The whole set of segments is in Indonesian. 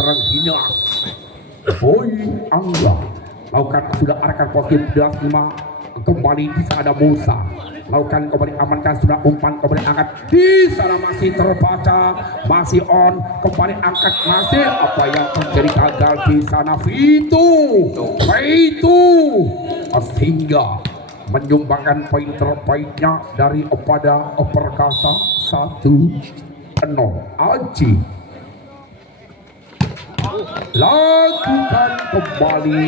terhina. Boy Angga lakukan sudah arahkan positif 5 kembali di sana ada Musa lakukan kembali amankan sudah umpan kembali angkat di sana masih terbaca masih on kembali angkat masih apa yang terjadi gagal di sana itu sehingga menyumbangkan poin terbaiknya dari pada Perkasa 1-0. Aji lakukan kembali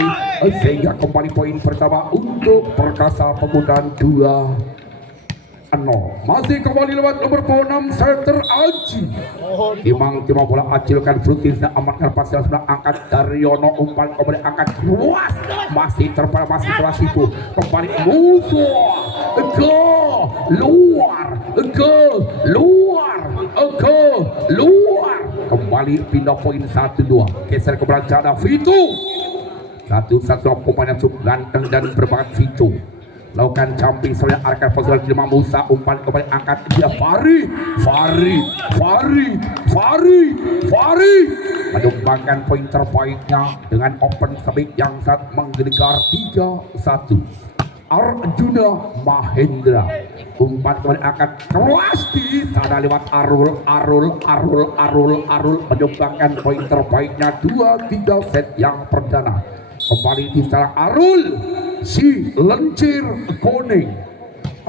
sehingga kembali poin pertama untuk Perkasa Pemuda 2-0. Masih kembali lewat nomor 6 setter Aji. Timang bola acilkan Frutis dan amatkan pasal sudah angkat Daryono umpan kembali angkat luas masih terpala masih kelas itu kembali musuh ke luar kembali pindah poin 1-2 geser ke belakang ada Vito satu pemain yang cukup ganteng dan berbakat Vito lakukan camping sebenarnya arahkan posisi 5 Musa umpan kembali angkat dia Farid menyumbangkan poin terbaiknya dengan open speed yang saat menggelegar 3-1. Arjuna Mahendra umpan kembali angkat keluas di sana lewat Arul menyumbangkan poin terbaiknya 2-3 set yang perdana. Kembali di sana Arul si lencir kuning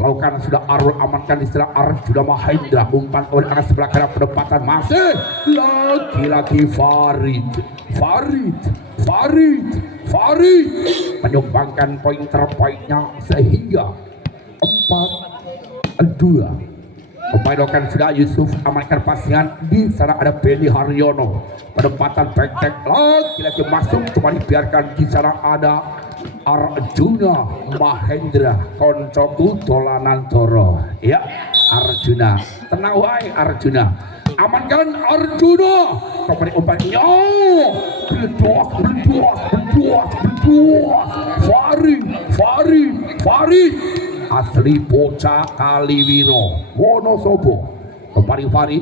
lakukan sudah Arul amankan di sana Arjuna Mahendra umpan kembali angkat sebelah kanan penempatan masih lagi-lagi Farid menyumbangkan poin terbaiknya sehingga 4-2. Pemain sudah Yusuf amankan pasangan di sana ada Benny Haryono penempatan back lagi masuk cuma dibiarkan di sana ada Arjuna Mahendra koncoku dolanan toro ya Arjuna tenang wae Arjuna amankan Arjuna kembali umpannya Farid asli bocah Kaliwiro Wonosobo kembali Farid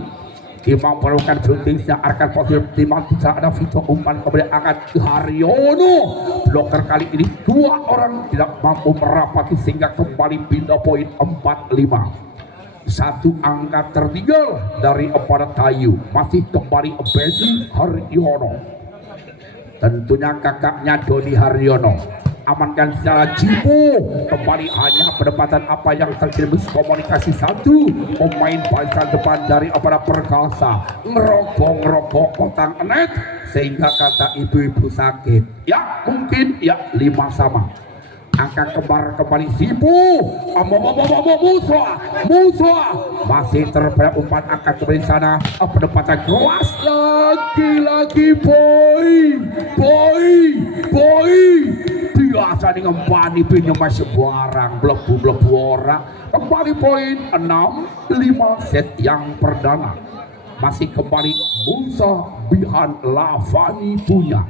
Timang perlukan shootingsnya arkan positif Timang bisa ada Vito umpan kembali angkat Haryono bloker kali ini 2 orang tidak mampu merapati sehingga kembali pindah poin 4-5. 1 angka tertinggal dari pada Tayu masih kembali Benny Haryono tentunya kakaknya Doni Haryono amankan secara Jipo kembali hanya pendapatan apa yang terjadi komunikasi satu pemain barisan depan dari pada Perkasa ngerokok kotang net sehingga kata ibu-ibu sakit ya mungkin ya 5 sama angka kembar kembali Sipu Musa masih terpelak umpan angkat kembali sana pendapatan keras lagi boy biasa dengan pani pinjam sebarang blebu orang kembali poin 6-5 set yang perdana masih kembali Musa Bihan Lavani punya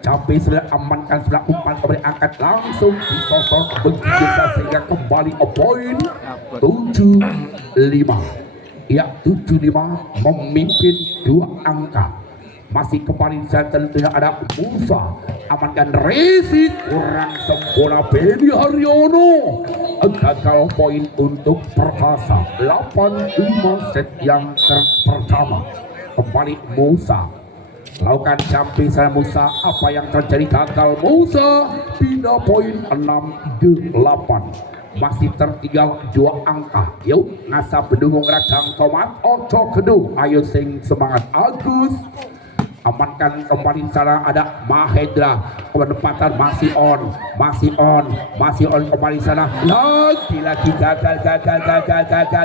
capek sudah amankan sudah umpan kembali angkat langsung disosok begitu sehingga kembali poin 7-5 ya 7-5 memimpin 2 angka masih kembali saya tentunya ada Musa amankan resi kurang sempurna Benny Haryono gagal poin untuk Perkasa 8-5 set yang pertama kembali Musa lakukan camping saya Musa apa yang terjadi gagal Musa pindah poin 6-8 masih tertinggal 2 angka yuk ngasa pendukung Rajang Tomat Oco Kedu ayo sing semangat Agus amankan kembali sana ada Mahendra penempatan masih on kembali sana lagi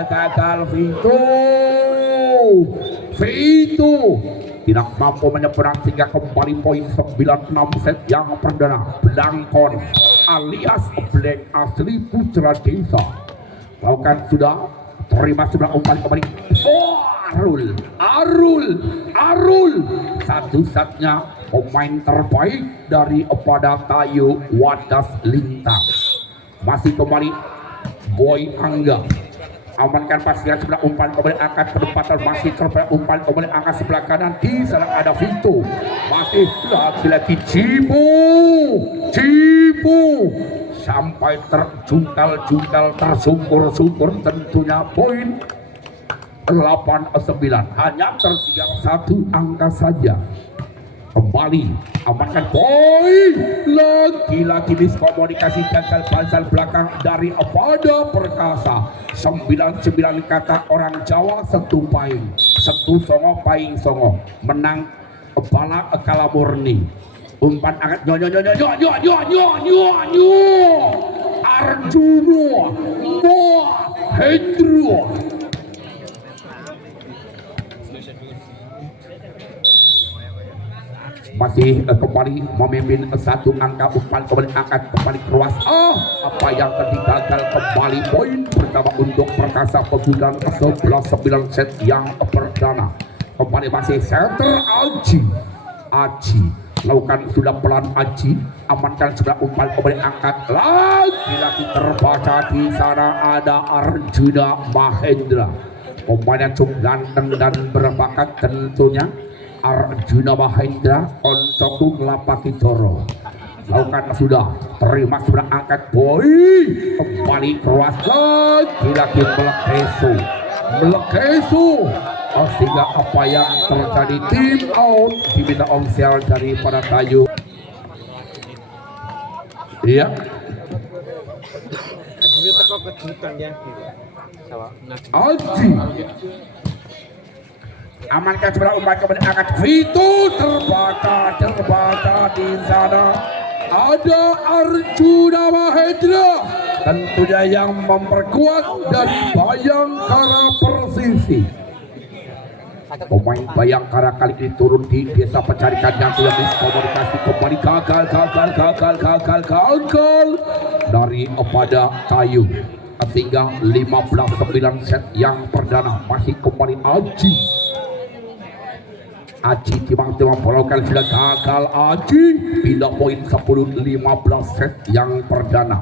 gagal Vito tidak mampu menyeberang sehingga kembali poin 9-6 set yang perdana Blangkon alias Black asli putra desa lakukan sudah terima sebelah umpan kembali Arul satu-satunya pemain terbaik dari pada Tayu Wadas Lintang masih kembali Boy Angga amankan pastikan sebelah umpan kembali angkat penempatan masih terbaik umpan kembali angkat sebelah kanan di sana ada Vito masih lagi-lagi Cipu sampai terjungkal-jungkal tersungkur-sungkur tentunya poin 8-9 hanya tertinggal 1 angka saja. Kembali amankan poin lagi-lagi miskomunikasi gagal bansal belakang dari pada Perkasa 99 kata orang Jawa setu songo paing songo menang bala kala murni umpan angkat Arjuno Hendro masih kembali memimpin 1 angka umpan kembali angkat kembali keluas apa yang tadi gagal kembali poin pertama untuk Perkasa Pegunungan 11-9 set yang perdana kembali masih center Aji lakukan sudah pelan Aji amankan sudah umpan kembali angkat lagi terbaca di sana ada Arjuna Mahendra pemain yang cukup ganteng dan berbakat tentunya Arjuna Mahendra untuk Lapaki Toro lakukan sudah terima sudah angkat boy kembali keras lagi melekesu sehingga apa yang terjadi tim out diminta official daripada Tayu iya Aji amankan sebelah umpan kemudian angkat Vito terbaca di sana ada Arjuna Mahendra tentunya yang memperkuat dan Bayangkara Persisi pemain Bayangkara kali ini turun di desa pencarikan yang sudah miskomunikasi kembali gagal dari pada Tayu sehingga 15-9 set yang perdana masih kembali Aji timang-timang polokan sudah gagal Aji pindah poin 10-15 set yang perdana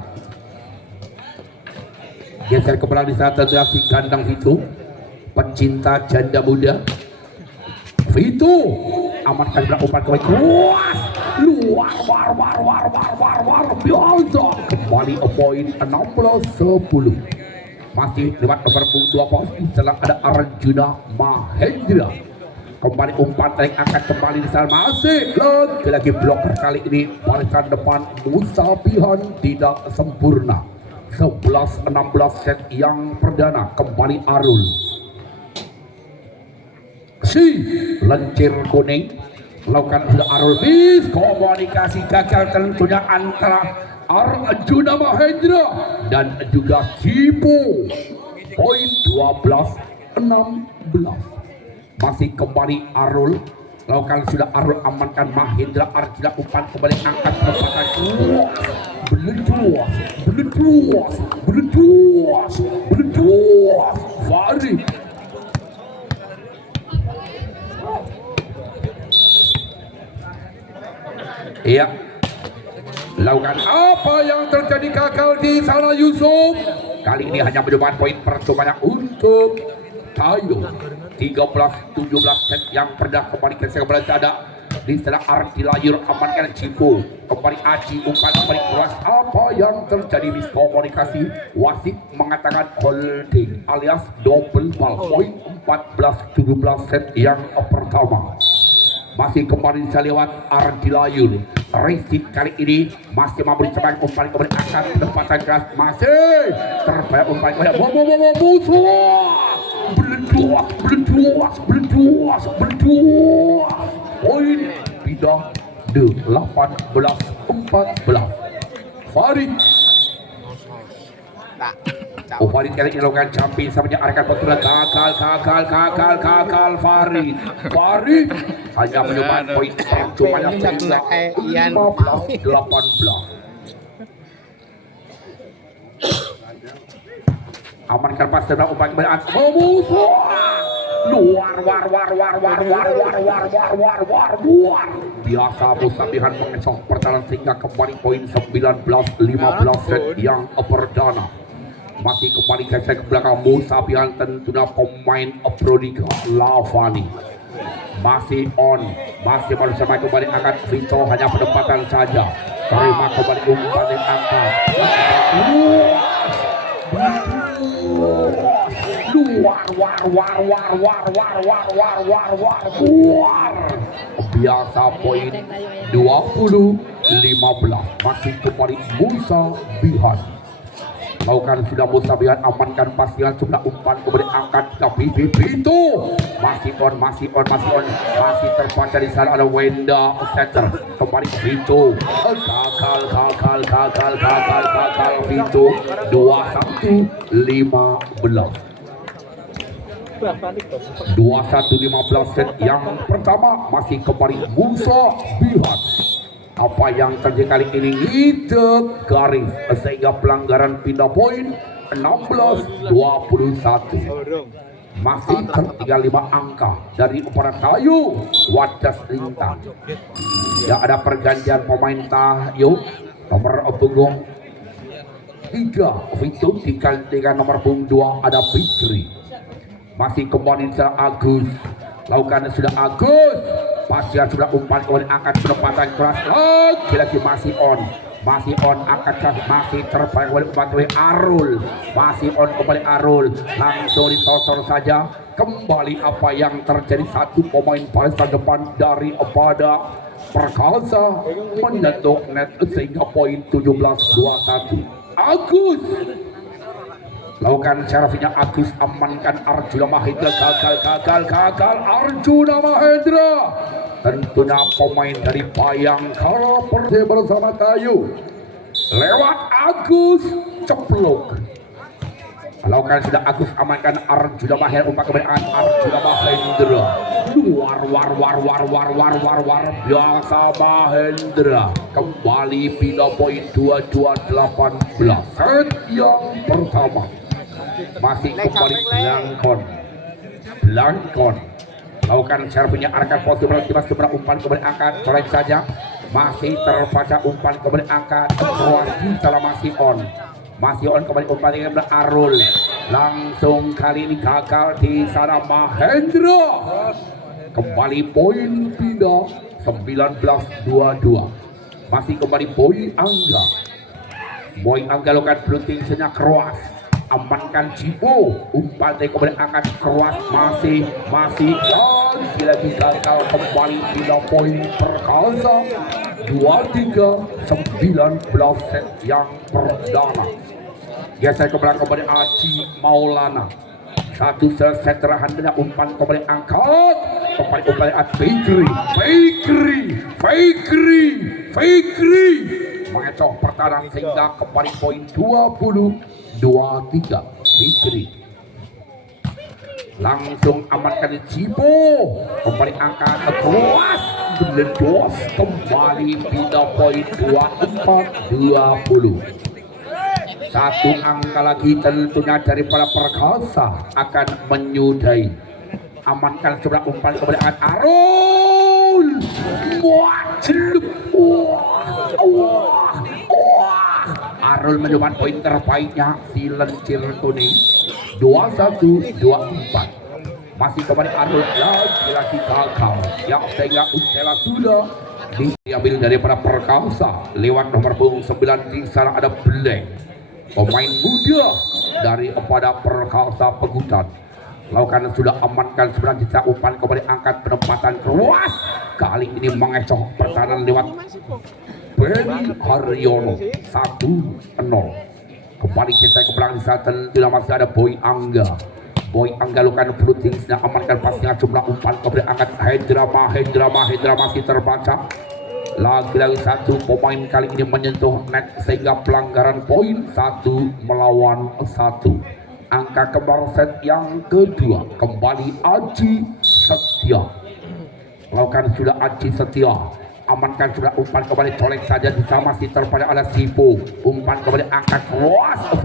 geser ke belakang di saat terjadi gandang Vito pencinta janda muda Vito amankan belakang umpan kembali kuas luar biasa kembali poin 16-10 masih lewat nomor 2 pos setelah ada Arjuna Mahendra kembali umpan tarik angkat kembali di sana masih lagi bloker kali ini barisan depan Musa Pihan tidak sempurna 11-16 set yang perdana kembali Arul si lencir kuning lakukan sudah Arul komunikasi gagal tentunya antara Arjuna Mahendra dan juga Cipu poin 12-16 masih kembali Arul lakukan sudah Arul amankan Mahendra Arjuna umpan kembali angkat penempatan beleduas Farid iya lakukan apa yang terjadi gagal di sana Yusuf kali ini hanya menyumbang poin percobaan untuk Tayo 13-17 set yang pernah kembali ke sebelah ada di sana Arti Layur amankan Cipu kembali Aji umpan kembali keras apa yang terjadi miskomunikasi wasit mengatakan holding alias double ball poin 14-17 set yang pertama masih kembali bisa lewat Arti Layur Resit kali ini masih memberi sebanyak umpan kembali angkat penempatan keras masih terbaik umpan kembali musuh beleduas poin pindah 18-14 Farid Farid kali ini lakukan jumping samanya arahkan bola gagal Farid hanya menyumbang poin percobaan sehingga 15-18 amankan pas sebelah umpan kembali luar biasa Musabihan mengecoh pertahanan sehingga kembali poin 19-15 set yang perdana masih kembali gesek ke belakang Musa Bihan, tentunya pemain Prodika Lavani masih on, masih bersama kembali angkat Vito, hanya penempatan saja, terima kembali umpan yang angkat war biasa. Poin 20-15 masih kembali Musa Bihan. Lakukan sudah Musa Bihan, amankan pastian sudah umpan kemudian angkat tapi itu masih on, masih terbaca di sana ada Wenda center kembali Vito, gagal Vito. 21-15 set yang pertama masih kembali Musa Bihan. Apa yang terjadi kali ini itu garis sehingga pelanggaran pindah poin 16-21. Masih tertinggal 5 angka dari para kayu Wadas Lintang. Ya, ada pergantian pemain Tayo nomor punggung 3 Vito digantikan nomor punggung 2 ada Fikri. Masih kembali ke Agus, lakukan sudah Agus. Pasnya sudah umpan kemudian angkat penempatan keras lagi masih on, angkat keras masih terbaik kembali umpan oleh Arul, masih on kembali Arul, langsung disosor saja kembali. Apa yang terjadi, satu pemain paling depan dari pada Perkasa menyentuh net sehingga poin 17-21. Agus lakukan servisnya, Agus amankan Arjuna Mahendra, gagal Arjuna Mahendra. Tentunya pemain dari Bayangkara Persib bersama Tayu lewat Agus ceplok. Lakukan sudah Agus amankan Arjuna Mahendra, umpan kemudian Arjuna Mahendra war biasa Mahendra kembali pindah poin 22-18 set yang pertama. Masih kembali Blankon lakukan servisnya, arahkan posisi sebelah umpan kemudian angkat colek saja, masih terbaca umpan kemudian angkat keluar di salah, masih on kembali umpan dengan Arul, langsung kali ini gagal di sana Mahendra. Kembali poin pindah 19-22. Masih kembali Boy Angga lakukan blutingsnya keras, amankan Cibo, umpan kemudian angkat keras, masih lagi gagal. Kembali pindah poin Perkasa 23-19 set yang perdana. Geser ke belakang kembali Aji Maulana, satu set terahan dengan umpan kembali angkat kembali umpan Fikri mengecoh pertahanan sehingga kembali poin 20-23. Fikri langsung amankan Cibo, kembali angkat keras meledos, kembali pindah poin 24-20. Satu angka lagi tentunya dari para Perkasa akan menyudahi. Amankan sebelah umpan kepada Arul, Arul menyumbang poin terbaiknya si Lencir kuning 21-24. Masih kembali Arul lagi gagal yang sehingga Ustela sudah diambil dari para Perkasa lewat nomor punggung 9. Di sana ada Black, pemain muda dari pada Perkasa Pegutan. Lakukan sudah amankan sebelah sisa umpan kembali angkat penempatan keras, kali ini mengecoh pertahanan lewat Benny Haryono 1-0. Kembali kita ke belakang saat tidak masih ada Boy Angga lakukan blutingsnya, amankan pasnya jumlah umpan kembali angkat Mahendra masih terbaca. Lagi-lagi satu pemain kali ini menyentuh net sehingga pelanggaran poin 1-1. Angka kembar set yang kedua kembali Aji Setia. Lakukan sudah Aji Setia, amankan sudah umpan kembali colek saja di sana, masih terpada ada Sipo, umpan kembali angkat keras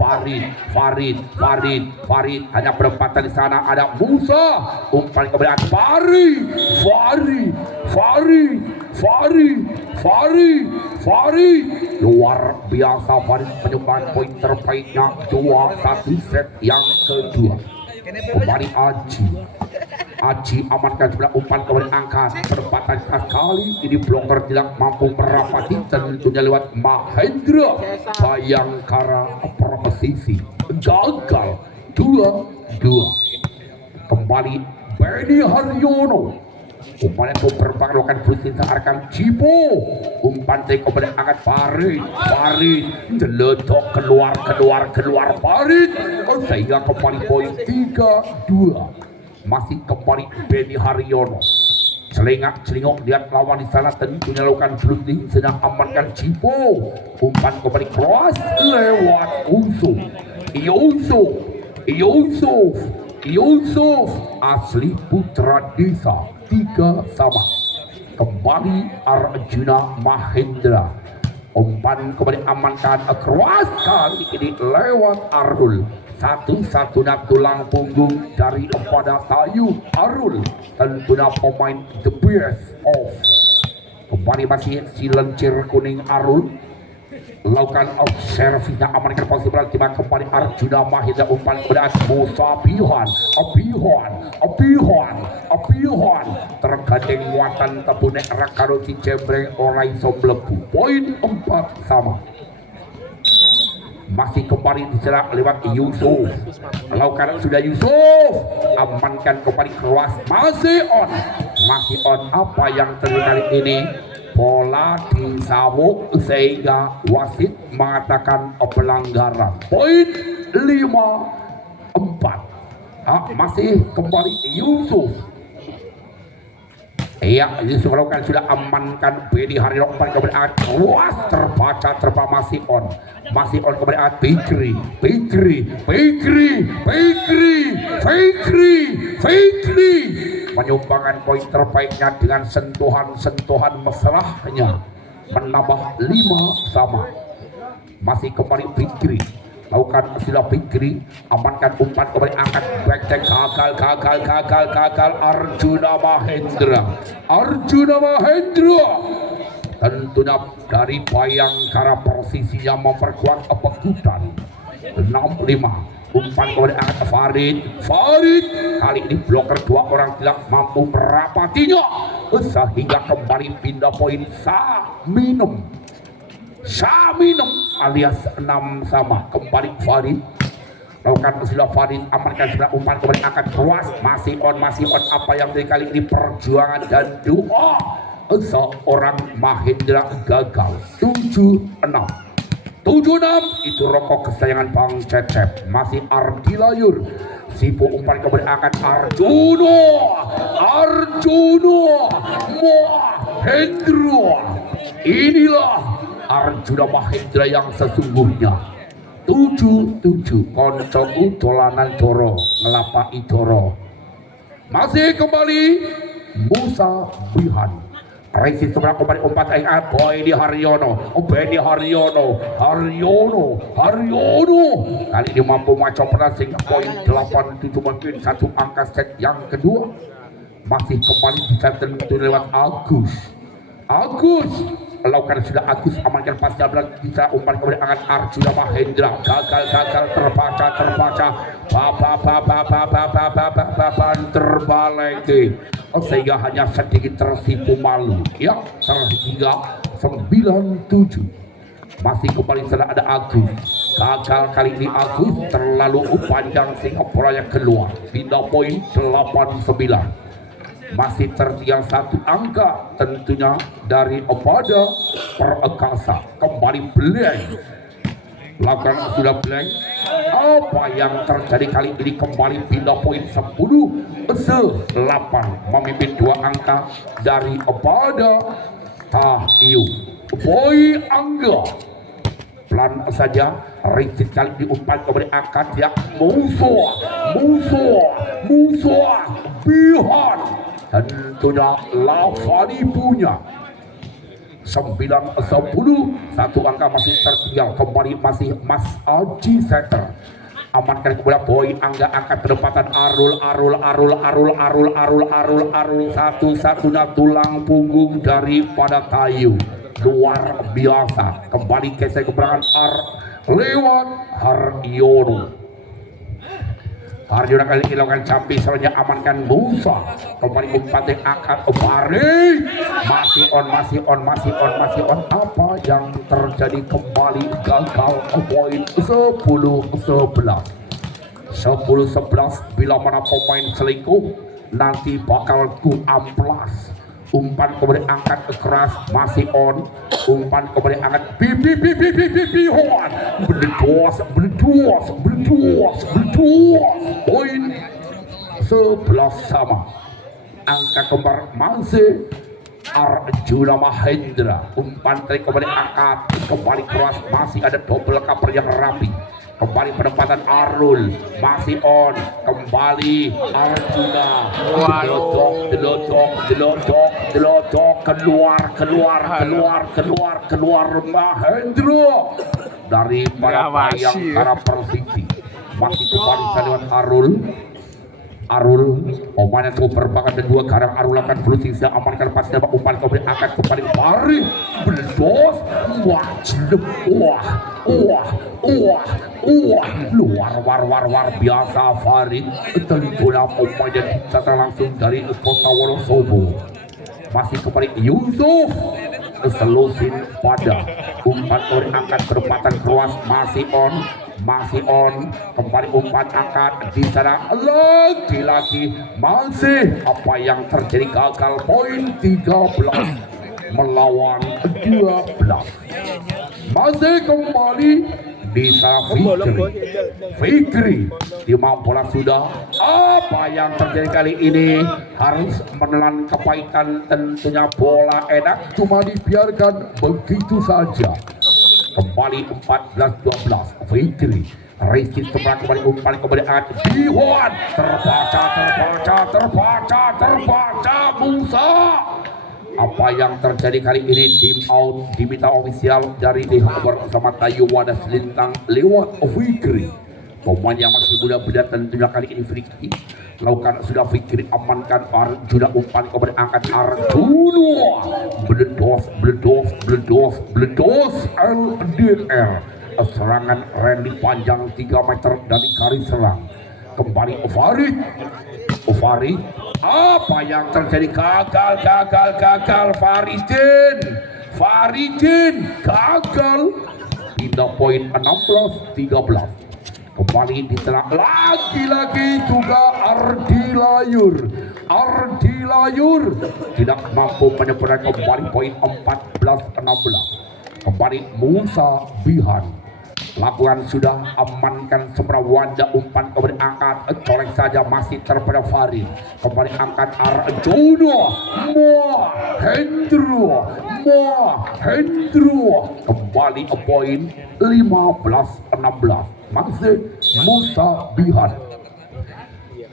Farid hanya berempatan di sana ada Musa, umpan kembali Farid Fari luar biasa. Fari menyumbang poin terbaiknya 2-1 set yang kedua. Kembali Aji amankan sebelah umpan kembali angkat perempatan kali ini bloker tidak mampu merapati tentunya lewat Mahendra Bayangkara Persisi gagal 2-2. Kembali Benny Haryono umpan itu berpakaian Putin searkan Cipo umpan teko pada angkat Farid jeletok keluar Farid sehingga kembali poin 3-2. Masih kembali Benny Haryono celingak lihat lawan di sana tentunya lakukan blocking sedang amankan Cipo umpan kembali cross lewat Yusuf asli Putra Desa 3-3. Kembali Arjuna Mahendra umpan kembali amankan cross kali ini lewat Arul satu-satunya tulang punggung dari kepada Tayu Arul tentunya pemain the best of. Kembali masih si lencir kuning Arul lakukan observasinya amankan posisi tiba kembali Arjuna Mahendra umpan kepada Musa Abihan tergading muatan tebunek rakaro si cembreng orai soblebu poin 4-4. Masih kembali diserang lewat Yusuf lakukan sudah Yusuf amankan kembali keluar masih on apa yang terjadi ini bola disabuk sehingga wasit mengatakan pelanggaran poin 5-4. Masih kembali Yusuf Yusuf melakukan sudah amankan Benny Haryono kembali luas terbaca masih on kembali Fikri menyumbangkan poin terbaiknya dengan sentuhan mesrahnya menambah 5-5. Masih kembali Fikri lakukan istilah Fikri amankan umpan kembali angkat backcheck gagal Arjuna Mahendra tentunya dari Bayangkara posisinya memperkuat pegutan 6-5. Umpan kembali angkat Farid kali ini bloker dua orang tidak mampu merapatinya sehingga kembali pindah poin Saminem alias 6-6. Kembali Farid lakukan istilah Farid amankan sebelah umpan kembali angkat keluas masih on apa yang dari kali ini perjuangan dan doa seorang Mahendra gagal 7-6 itu rokok kesayangan Bang Cecep. Masih Ardi Layur Sipo umpan kembali angkat Arjuna Mahendra. Inilah Arjuna Mahendra yang sesungguhnya 7-7 konco dolanan doro ngelapai doro. Masih kembali Musa Bihan Resi sebelah kembali umpan Benny Haryono kali ini mampu macam pernah sehingga poin 8-7 mungkin satu angka set yang kedua. Masih kembali bisa tentu lewat Agus lakukan sudah Agus amankan pasnya bisa umpan kembali angkat Arjuna Mahendra gagal terbaca terbalik sehingga hanya sedikit tersipu malu terhingga 9-7. Masih kembali sudah ada Agus gagal kali ini Agus terlalu panjang sehingga bolanya keluar pindah poin 8-9. Masih tertinggal satu angka tentunya dari Opada Perekasa. Kembali blank lakukan sudah blank. Apa yang terjadi kali ini kembali pindah poin 10-8 memimpin dua angka dari Opada Tahiu Boy Angga. Pelan saja Rizky kali diumpan kembali angkat musuh Bihan tentunya Lavani punya 9-10 satu angka masih tertinggal. Kembali masih Mas Aji Setter amankan bola poin angga angkat penempatan arul satu-satunya tulang punggung daripada Tayu luar biasa. Kembali geser ke belakang lewat Haryono kali ini lakukan campi selanjutnya amankan Musa kembali umpan yang akan Fari masih on apa yang terjadi kembali gagal poin 10-11 bila mana pemain selingkuh nanti bakal ku amplas. Umpan kemudian angkat keras masih on umpan kemudian angkat Hoan berduas poin 11 sama angka kembar masih Arjuna Mahendra umpan tadi kemudian angkat kembali keras masih ada double cover yang rapi kembali penempatan Arul masih on kembali Arjuna delodok keluar Mahendra dari para Bayangkara Persiti masih kembali lewat Arul omannya cukup berbakat dan dua karang Arul akan berusaha bisa amankan pas dapat umpan kemudian akan kembali Fari berdos luar biasa Fari tentunya pemainnya datang langsung dari Kota Wonosobo masih kembali Yusuf selusin pada umpan kemudian angkat berempatan keras masih on kembali umpan angkat di sana lagi masih apa yang terjadi gagal poin 13 melawan 12 masih kembali di sana Fikri di bola sudah apa yang terjadi kali ini harus menelan kepaikan tentunya bola enak cuma dibiarkan begitu saja. Kembali 14-12 Fikri Rizky seberang kembali umpan kembali angkat Diwan terbaca Musa apa yang terjadi kali ini tim out diminta ofisial dari Dihabar bersama Tayu Wadas Lintang lewat Fikri pemain yang masih muda beda tentunya kali ini Fikri lakukan sudah Fikri amankan Arjuna umpan kemudian angkat Arjuna bledos LDR serangan Randy panjang 3 meter dari garis serang kembali Farid apa yang terjadi gagal Faridin gagal pindah poin 16-13 kembali diserang lagi juga Ardi Layur tidak mampu menyempurnakan kembali poin 14-16 kembali Musa Bihan lakukan sudah amankan Semrawanda umpan kemudian angkat colek saja masih terpada Farid kembali angkat Arjuna Mahendra kembali poin 15-16 masih Musa Bihan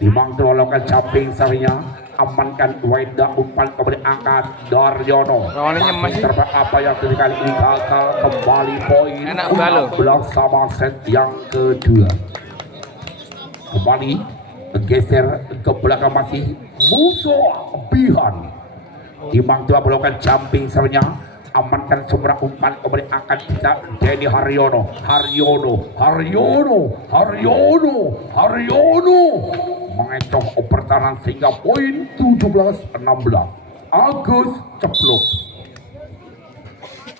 Timang terlalukan caping sarinya amankan Wenda umpan kemudian angkat Daryono masih terdapat apa yang terjadi ini gagal kembali poin 16 sama set yang kedua kembali geser ke belakang masih Musa Bihan Timang telah melakukan jumping sarinya amankan semua umpan kemudian akan bisa Denny Haryono mengecoh pertahanan sehingga poin 17-16 Agus ceplok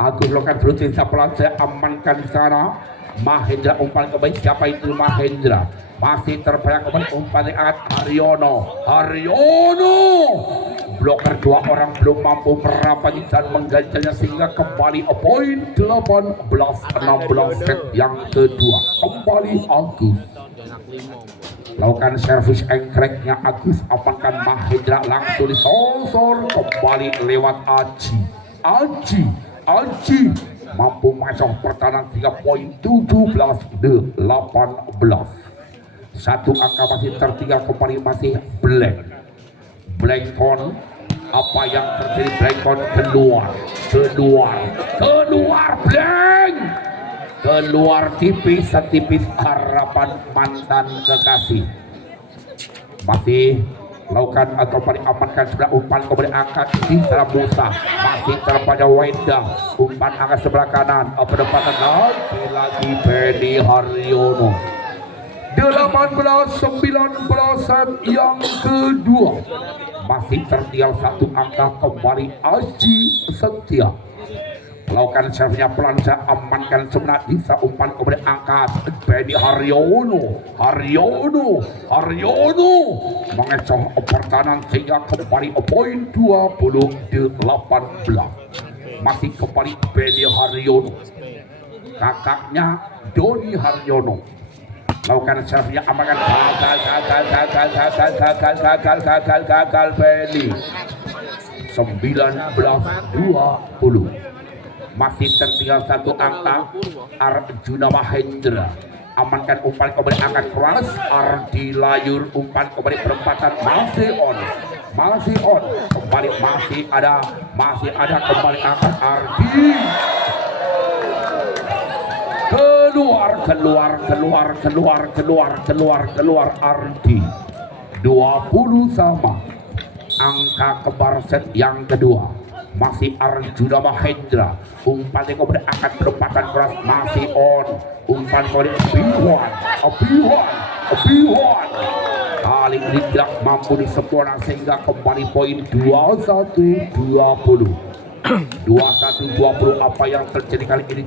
lakukan berusaha sapelan saya amankan di sana Mahendra umpan kembali siapa itu Mahendra masih terbayang kembali umpan angkat Haryono bloker dua orang belum mampu merapat dan mengganjalnya sehingga kembali poin 18-16 set yang kedua kembali Agus lakukan servis engkreknya Agus amankan Mahendra langsung disosor kembali lewat Aji mampu masuk pertahanan 3 poin 17-18 satu angka masih tertinggal kembali masih Blackcon apa yang terjadi Blackcon keluar Blank keluar tipis setipis harapan mantan kekasih. Masih lakukan atau paling amankan sebelah umpan kemudian angkat di sebelah Musa, masih terpada Wenda, umpan angkat sebelah kanan, penempatan lagi Benny Haryono. 18-19 set yang kedua, masih tertinggal satu angka kembali Aji Setia. Lakukan servisnya pelancar, amankan sebelah bisa umpan kemudian angkat Benny Haryono mengecoh pertahanan sehingga kembali poin 20-18. Masih kembali Benny Haryono, kakaknya Doni Haryono. Lakukan servisnya, amankan gagal Benny. 19-20. Masih tertinggal satu angka Arjuna Mahendra, amankan umpan kembali angkat keras Ardi Layur, umpan kembali perempatan masih on kembali masih ada kembali angkat Ardi, keluar Ardi. 20 sama angka kebar set yang kedua. Masih Arjuna Mahendra, umpan yang kemudian angkat perempatan keras masih on, umpan kemudian Bihuan kali ini tidak mampu disempurnakan sehingga kembali poin 21-20. Apa yang terjadi kali ini?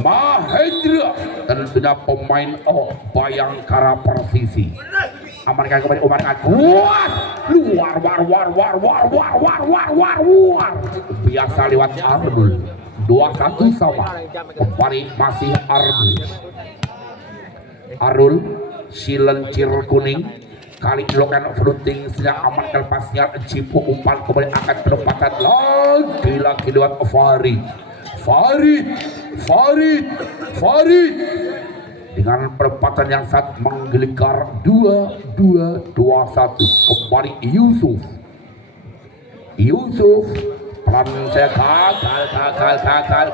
Mahendra tentunya pemain Bayangkara Persisi, amankan kembali umpan kuat luar biasa lewat Arnul. 21 sama kembali masih Arul silencir kuning kali dilakukan fronting sedang amankan pasnya Cipu, umpan kembali akan penempatan lagi lewat Farid dengan perempatan yang sangat menggelegar. 2-2-2-1 kembali Yusuf pelan saya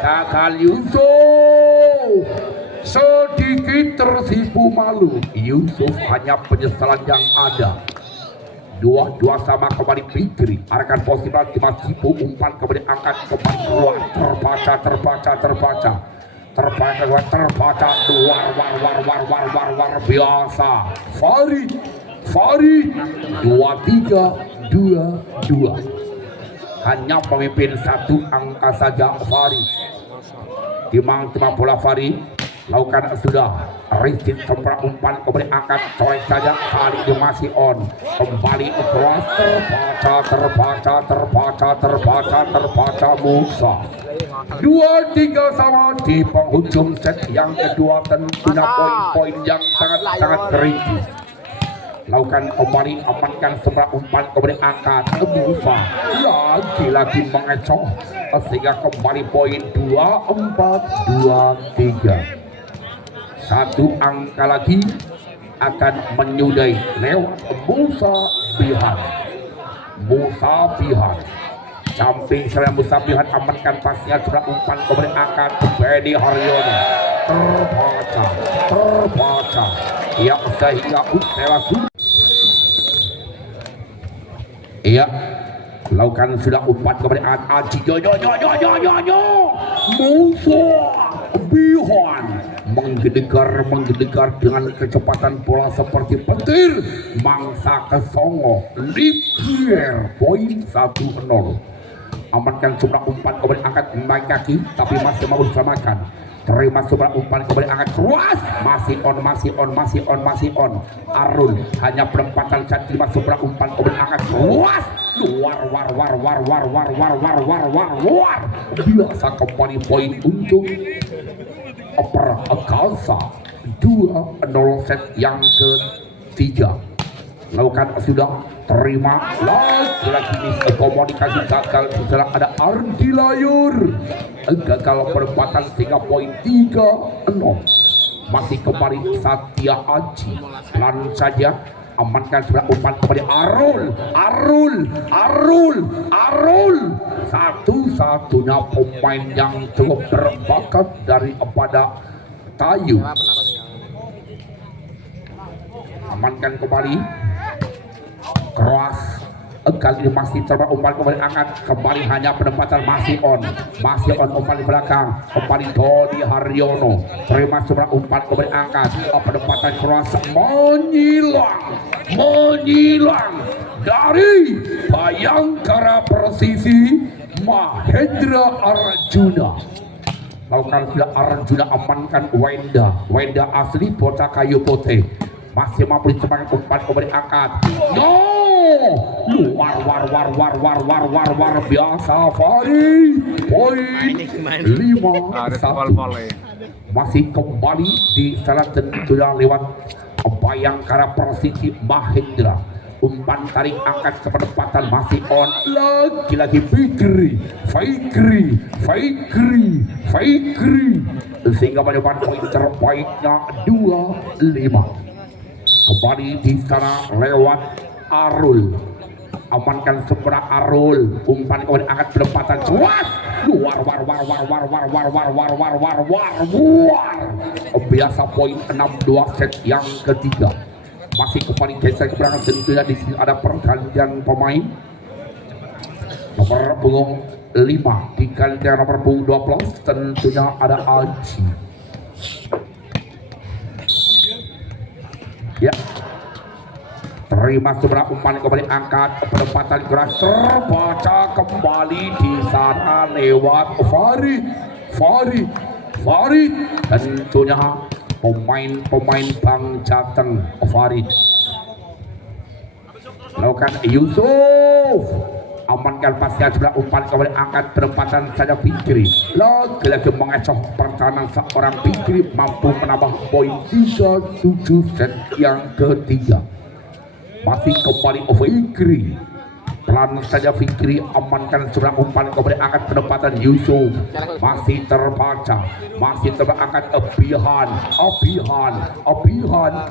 gagal Yusuf sedikit tersipu malu. Yusuf hanya penyesalan yang ada. 2-2 sama kembali Fikri, arahkan posisi Mas Cipu, umpan kembali angkat kembali keluar, terbaca luar biasa Farid 23-22 hanya pemimpin satu angka saja Farid. Timang bola Farid lakukan sudah Rizky sempat umpan kembali angkat coy saja kali ini masih on kembali cross terbaca Musa. 2-3 sama di penghujung set yang kedua, tentunya poin-poin yang sangat kritis. Lakukan kembali, amankan sempat umpan kembali angkat Musa lagi mengecoh sehingga kembali poin 24-23. Satu angka lagi akan menyudahi lewat Musa Bihan. Samping serang Musa Bihan, amankan pasnya sudah umpan kembali angkat Benny Haryono. Terbaca. Ya sehingga Utela sudah. Iya. Lakukan sudah umpan kembali angkat Aji Musa Bihan menggedekar dengan kecepatan bola seperti petir mangsa kesongo. Lipier poin 1-0. Amankan sebelah umpan kembali angkat naik kaki tapi masih mau diselamatkan. Terima sebelah umpan kembali angkat keras masih on. Arul hanya perempatan saat terima sebelah umpan kembali angkat keras luar biasa kembali poin untuk Opera Akalsa. 2-0 set yang ketiga. Lakukan sudah terima lagi komunikasi gagal setelah ada Ardi Layur gagal perempatan sehingga poin 3-0. Masih kembali Satya Aji pelan saja amankan sebelah umpan kembali Arul satu-satunya pemain yang cukup berbakat daripada Tayu. Amankan kembali cross, kali ini masih coba umpan kembali angkat kembali, hanya penempatan masih on umpan di belakang kembali Dodi Haryono, terima sebelah umpan kembali angkat, penempatan cross menyilang dari Bayangkara Persisi Mahendra Arjuna. Lakukan sudah Arjuna, amankan Wenda asli bocah kayu putih, masih mampu dicemarkan umpan kembali angkat. Luar biasa Fari, poin 5-1. Masih kembali di sana tentunya lewat Bayangkara Persisi Mahendra. Umpan tarik angkat ke penempatan masih on, lagi-lagi Fikri sehingga menyebabkan poin terbaiknya 2-5. Kembali di sana lewat Arul, amankan seberang Arul, umpan kemudian angkat penempatan cuas luar biasa, poin 6-2 set yang ketiga. Masih kembali geser ke belakang, tentunya di sini ada pergantian pemain. Nomor punggung 5 diganti nomor punggung 12, tentunya ada Aji. Ya, terima seberang umpan kembali angkat, penempatan keras terbaca kembali di sana lewat Farid, tentunya pemain Bang Jateng Farid. Lakukan Yusuf, amankan pasnya sebelah umpan kembali angkat, penempatan saja Fikri, lagi-lagi mengecoh pertahanan seorang Fikri, mampu menambah poin 3-7 set yang ketiga. Masih kembali Fikri, pelan saja Fikri, amankan sebelah umpan kembali angkat, penempatan Yusuf masih terbaca, masih terangkat Abihan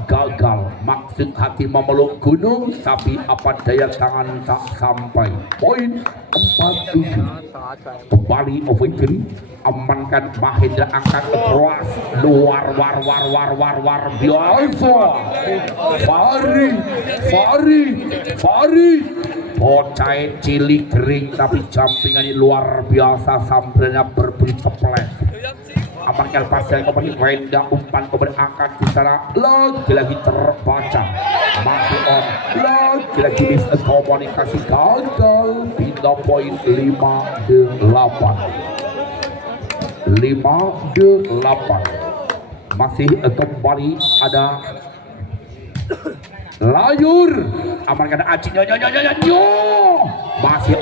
gagal, maksud hati memeluk gunung tapi apa daya tangan tak sampai. Poin 4-7. Kembali Fikri, amankan Mahendra angkat keras luar biasa. Farid bocah cilik kering tapi jampingannya luar biasa, sambalnya berbunyi ceplek. Amankan pasal kembali Wenda, umpan kembali angkat di sana, lagi-lagi terbaca masih on, lagi-lagi miskomunikasi gagal, pindah poin 5-8. Masih kembali ada Layur, amankan Aji, masih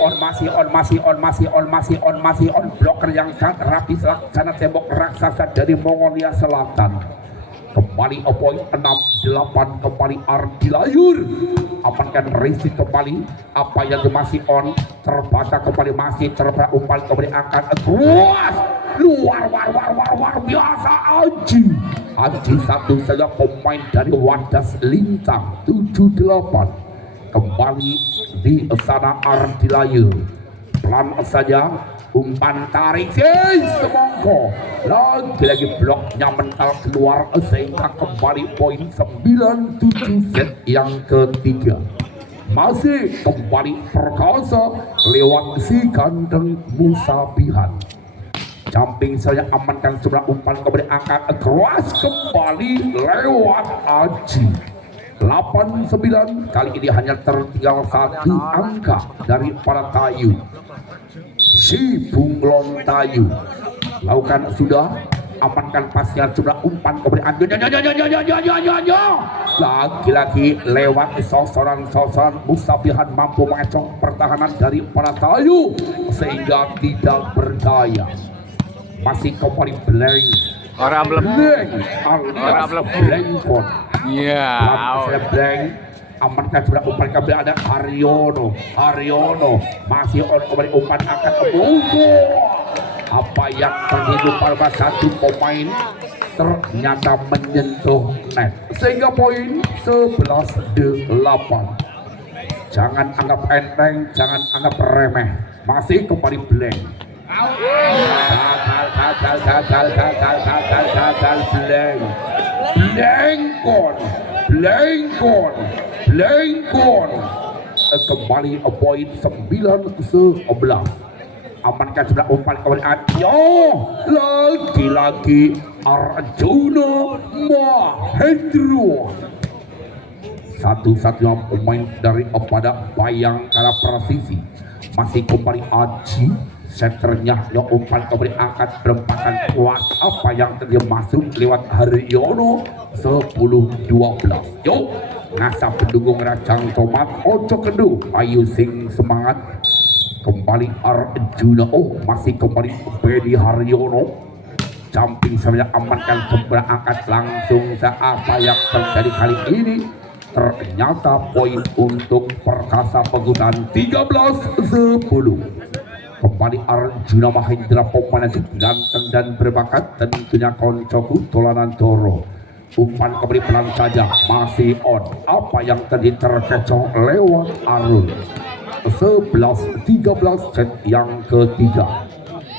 on, bloker yang sangat rapi laksana tembok raksasa dari Mongolia Selatan. Kembali poin 6-8, kembali Ardi Layur, amankan Risi kembali, apa yang masih on, terbaca kembali, masih terbaca umpan kembali angkat kuas luar biasa. Aji satu saja pemain dari Wadas Lintang 78. Kembali di sana Ardi Layur, pelan saja umpan tarik semongko, lagi-lagi bloknya mental keluar sehingga kembali poin 9-7 set yang ketiga. Masih kembali Perkasa lewat si gandeng Musabihan, jumping saja, amankan sebelah umpan kembali angkat keras kembali lewat Aji. 8-9, kali ini hanya tertinggal satu angka dari para Tayu. Si Bunglon Tayu lakukan sudah, amankan pasnya sebelah umpan kembali lagi-lagi lewat sosoran Musabihan, mampu mengecoh pertahanan dari para Tayu sehingga tidak berdaya. Masih kembali blank amankan sebelah umpan kembali ada Haryono masih on kembali umpan angkat ke musuh. Apa yang terjadi pada satu pemain ternyata menyentuh net sehingga poin 11-8. Jangan anggap enteng, jangan anggap remeh, masih kembali blank. Gagal blank. Kembali poin 9-11. Amankan sebelah umpan kembali lagi-lagi Arjuna Mahendra, satu-satunya pemain dari pada Bayangkara Persisi. Masih kembali Aji, senternya yang umpan kembali angkat berempatan kuat apa yang tadi masuk lewat Haryono 10-12. Yuk ngasap pendukung Rajang Tomat ojo kendu, ayo sing semangat. Kembali Arjuna, masih kembali Bedi Haryono, jumping sebenarnya amankan sebelah angkat langsung. Apa yang terjadi kali ini? Ternyata poin untuk Perkasa Pegutan 13-10. Kembali Arjuna Mahendra, pemain ganteng dan berbakat, tentunya koncoku Tolanan Toro. Umpan kembali pelan saja, masih on. Apa yang tadi terkecoh lewat Arul. 11-13 set yang ketiga.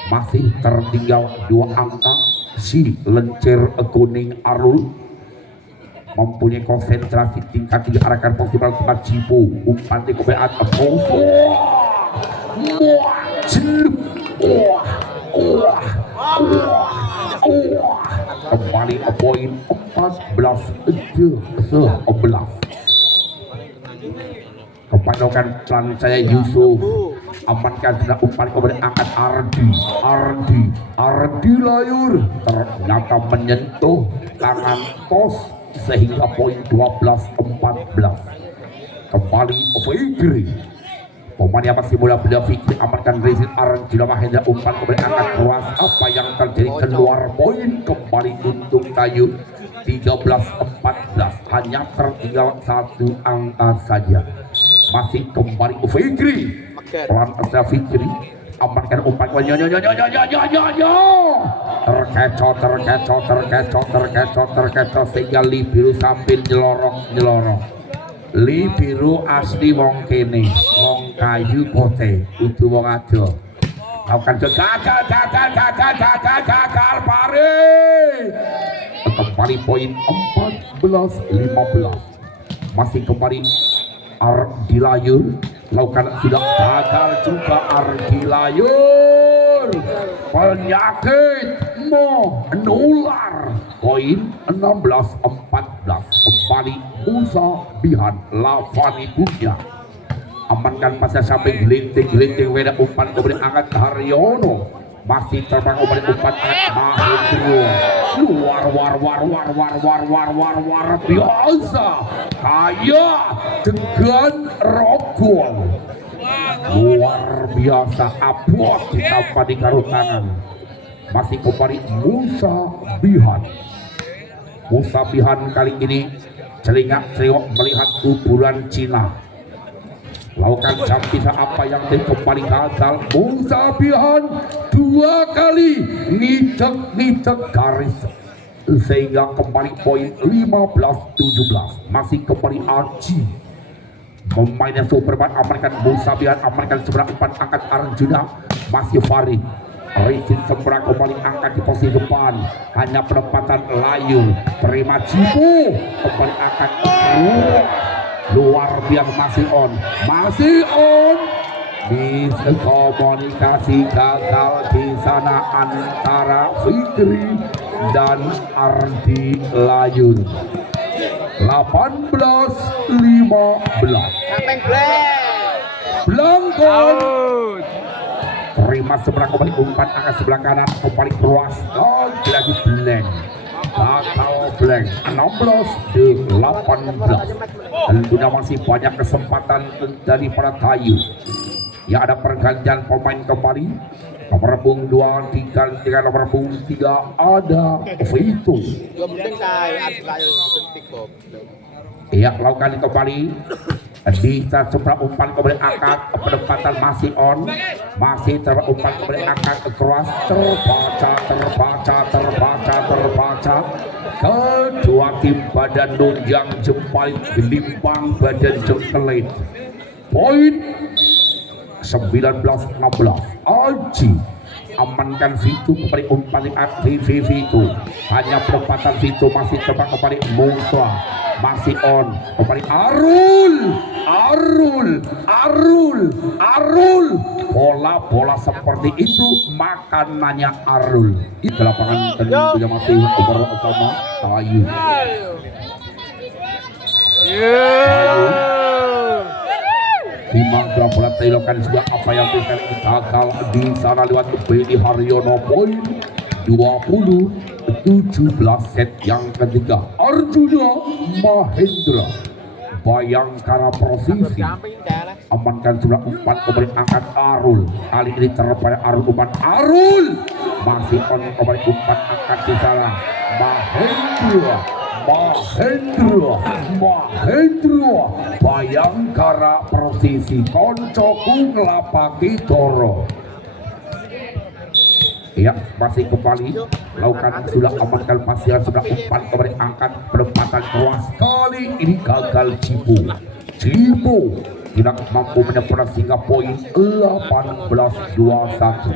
Masih tertinggal 2 angka. Si Lencir Kuning Arul mempunyai konsentrasi tingkat di arahkan festival tempat Cipu. Umpan di kebeat kembali poin 14-11. Kepandokan pelan saya Yusuf, amankan sudah umpan kemudian angkat Ardi layur, ternyata menyentuh tangan Tos sehingga poin 12-14. Kembali Fikri, pemain yang masih muda Fikri, amankan Rezin Arjuna Mahendra, umpan kemudian angkat keras. Apa yang terjadi? Keluar poin kembali untuk Tayu 13-14. Hanya tertinggal 1 angka saja. Masih kembali Fikri, pelan asa Fikri, amankan umpan terkecoh sehingga Libiru sambil nyelorong. Libiru asli wong kene, wong kayu kote, itu wong ado. Lakukan gagal pare. Kembali poin 14-15. Masih kembali Ardi Layur, lakukan sudah gagal juga Ardi Layur. Penyakit menular. Poin 16-14. Kembali Musa Bihan Lavani punya. Amankan pasal sampai gelinting weda umpan kemudian angkat Haryono. Masih terbang umpan angkat Mahendra. Luar biasa. Kayak dengan rogol. Luar biasa abot ditambah di karut tangan. Masih kembali Musa Bihan kali ini celingak-celingok melihat kuburan Cina. Lakukan jam bisa apa yang kembali gagal. Musa Bihan 2 kali ngicek garis sehingga kembali poin 15-17. Masih kembali Aji, pemain yang superman, amankan Musa Bihan, amankan sebelah umpan angkat Arjuna. Masih Farid Rizin sebelah kembali angkat di posisi depan, hanya penempatan Layu terima Cipu kembali angkat luar biasa. Masih on miskomunikasi gagal di sana antara Fikri dan Ardi Layun. 18-15 Blangkon terima sebelah kembali umpan angkat sebelah kanan kembali keras lagi blank. Gagal blank 16-18. Tentunya masih banyak kesempatan dari para Tayu. Ya, ada pergantian pemain kembali. Nomor punggung 2 diganti dengan nomor punggung 3 ada Vito. Iya, lakukan kembali bisa coba umpan kembali angkat, penempatan masih on, masih coba umpan kembali angkat cross, terbaca. Kedua tim badan nunjang jempol gelimbang badan jengkelit. Poin 19-16. Aji amankan Vito kembali umpan aktif Vito, hanya penempatan Vito masih coba kembali Musa, masih on kembali Arul, bola seperti itu makanannya Arul. Di lapangan tentunya masih Umar Utama Tayu. Dimangga bola dilakukan sudah apa yang bisa gagal di sana lewat Beni Haryono. Poin 20-17 set yang ketiga. Arjuna Mahendra Bayangkara Provinsi amankan sudah umpan kembali angkat Arul, kali ini terlepas Arul, umpan Arul masih on kembali umpan angkat di sana Mahendra Bayangkara Provinsi koncoku ngelapaki Toro. Ya, masih kembali lakukan sudah amankan pasien sudah umpan kembali angkat penempatan keras, kali ini gagal Cipu tidak mampu menyempurnakan sehingga poin 18-21.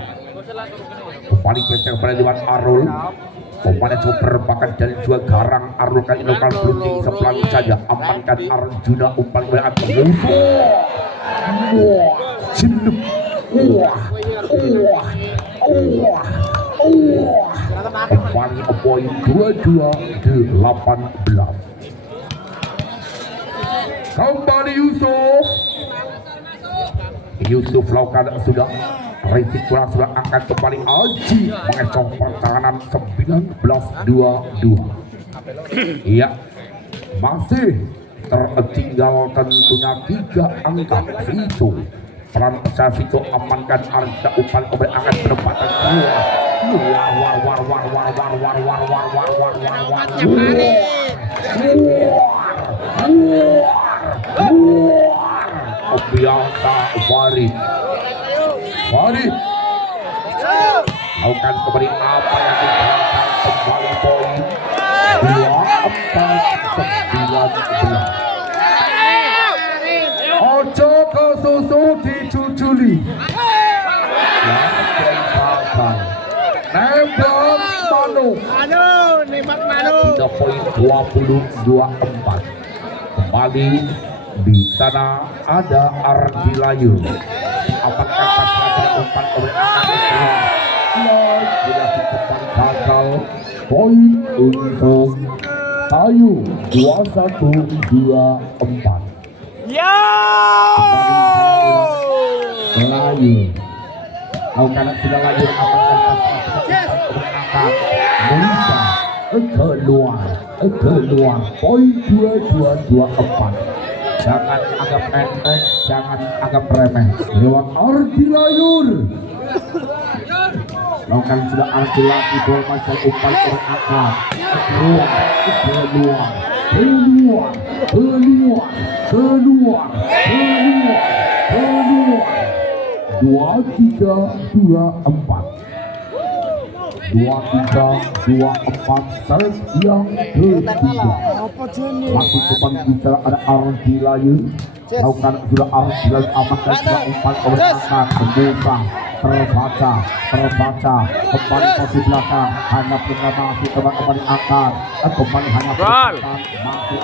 Kembali pencet kembali lewat Arul, pemain super bahkan dari dua garang Arul kali ini lokal blunting sepelan saja amankan Arjuna umpan kembali angkat kembali poin 22-18. Kembali Yusuf lakukan sudah risiko sudah akan kembali Aji mengecoh pertahanan 19-22. Iya, masih tertinggal tentunya 3 angka. Vito peran usaha Vito amankan Arjuna umpan kembali angkat penempatan biasa Farid lakukan kembali apa yang dikatakan kembali poin 24-19. Ojo ke susu dicuculi nembak Manu tidak poin 22-4. Kembali di sana ada Ardi Layu. Apakah pasal umpan keberangkatan gagal? Poin untuk Tayu 21-24. Layu lakukan sudah Layu apakah Melisa keluar poin 22-24. Jangan anggap enteng, jangan anggap remeh. Lewat Ardi Layur lakukan sudah Ardi lagi bola masuk umpan berangkat keluar 23-24 set yang ketiga. Masih depan bicara ada Ardi Layu lakukan sudah Ardi Layu amankan sudah umpan berangkat terbaca kembali posisi belakang hanya punya masih kembali angkat kembali hanya masih